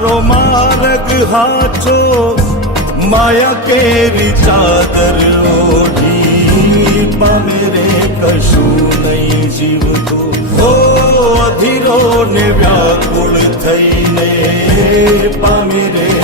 તારો માર્ગ હાચો માયા કેરી ચાદર ઓઢી પામે રે કશું નહીં જીવતું હો અધીરો ને વ્યાકુળ થઈને પામે રે